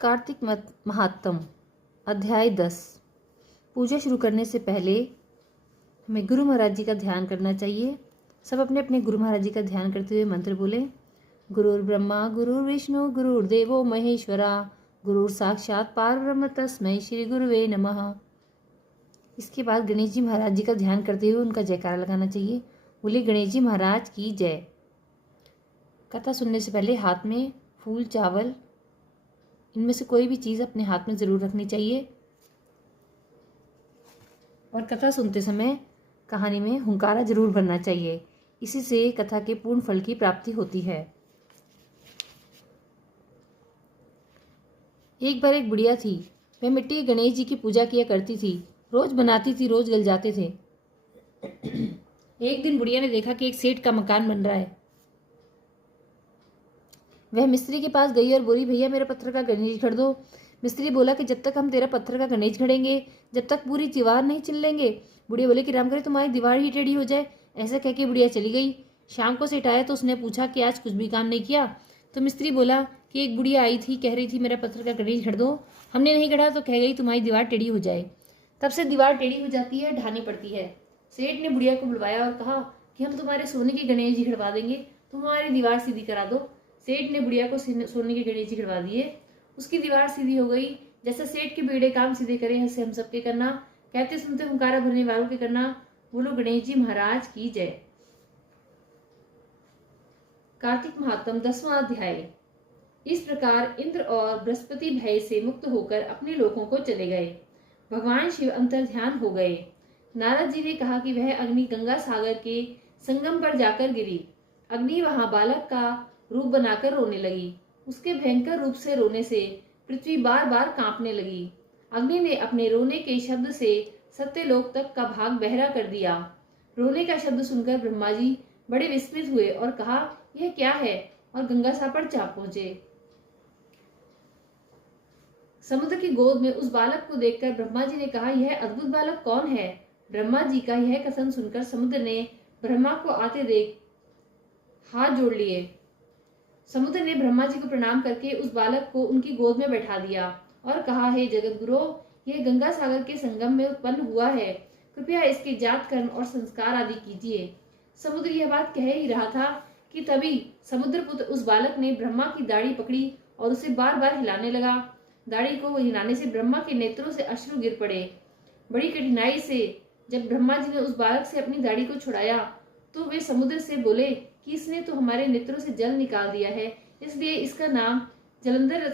कार्तिक महात्म अध्याय 10। पूजा शुरू करने से पहले हमें गुरु महाराज जी का ध्यान करना चाहिए। सब अपने अपने गुरु महाराज जी का ध्यान करते हुए मंत्र बोले। गुरुर् ब्रह्मा गुरुर्विष्णु गुरुर्देवो महेश्वरा गुरुर् साक्षात परब्रह्म तस्मै श्री गुरुवे नमः। इसके बाद गणेश जी महाराज जी का ध्यान करते हुए उनका जयकारा लगाना चाहिए। बोले गणेश जी महाराज की जय। कथा सुनने से पहले हाथ में फूल, चावल, इनमें से कोई भी चीज़ अपने हाथ में ज़रूर रखनी चाहिए। और कथा सुनते समय कहानी में हुंकारा जरूर भरना चाहिए। इसी से कथा के पूर्ण फल की प्राप्ति होती है। एक बार एक बुढ़िया थी। वह मिट्टी के गणेश जी की पूजा किया करती थी। रोज बनाती थी, रोज गल जाते थे। एक दिन बुढ़िया ने देखा कि एक सेठ का मकान बन रहा है। वह मिस्त्री के पास गई और बोली, भैया मेरा पत्थर का गणेश घड़ दो। मिस्त्री बोला कि जब तक हम तेरा पत्थर का गणेश घड़ेंगे जब तक पूरी दीवार नहीं चिन लेंगे। बुढ़िया बोले कि राम करे तुम्हारी दीवार ही टेढ़ी हो जाए। ऐसा कह के बुढ़िया चली गई। शाम को सेठ आया तो उसने पूछा कि आज कुछ भी काम नहीं किया। तो मिस्त्री बोला कि एक बुढ़िया आई थी, कह रही थी मेरा पत्थर का गणेश घड़ दो। हमने नहीं गढ़ा तो कह गई तुम्हारी दीवार टेढ़ी हो जाए। तब से दीवार टेढ़ी हो जाती है, ढानी पड़ती है। सेठ ने बुढ़िया को बुलवाया और कहा कि हम तुम्हारे सोने के गणेश जी घड़वा देंगे, तुम हमारी दीवार सीधी करा दो। सेठ ने बुढ़िया को सोने के गणेश जी घड़वा दिए। उसकी दीवार सीधी हो गई। जैसे सेठ के बेड़े काम सीधे करे ऐसे हम सबके करना। कहते सुनते हुंकारा भरने वालों के करना। बोलो गणेश जी महाराज की जय। कार्तिक महात्म 10वां अध्याय। इस प्रकार इंद्र और बृहस्पति भय से मुक्त होकर अपने लोकों को चले गए। भगवान शिव अंतर्ध्यान हो गए। नारद जी ने कहा कि वह अग्नि गंगा सागर के संगम पर जाकर गिरी। अग्नि वहां बालक का रूप बनाकर रोने लगी। उसके भयंकर रूप से रोने से पृथ्वी बार बार कांपने लगी। अग्नि ने अपने रोने के शब्द से सत्यलोक तक का भाग बहरा कर दिया। रोने का शब्द सुनकर ब्रह्मा जी बड़े विस्मित हुए और कहा यह क्या है, और गंगा सागर जा पहुंचे। समुद्र की गोद में उस बालक को देखकर ब्रह्मा जी ने कहा यह अद्भुत बालक कौन है। ब्रह्मा जी का यह कथन सुनकर समुद्र ने ब्रह्मा को आते देख हाथ जोड़ लिए। समुद्र ने ब्रह्मा जी को प्रणाम करके उस बालक को उनकी गोद में बैठा दिया और कहा हे जगत गुरु, यह गंगा सागर के संगम में उत्पन्न हुआ है, कृपया इसके जात कर्म और संस्कार आदि कीजिए। समुद्र यह बात कह ही रहा था कि तभी समुद्रपुत्र उस बालक ने ब्रह्मा की दाढ़ी पकड़ी और उसे बार बार हिलाने लगा। दाढ़ी को हिलाने से ब्रह्मा के नेत्रों से अश्रु गिर पड़े। बड़ी कठिनाई से जब ब्रह्मा जी ने उस बालक से अपनी दाढ़ी को छुड़ाया तो वे समुद्र से बोले कि इसने तो हमारे नेत्रों से जल निकाल दिया है, इसलिए इसका नाम जलंधर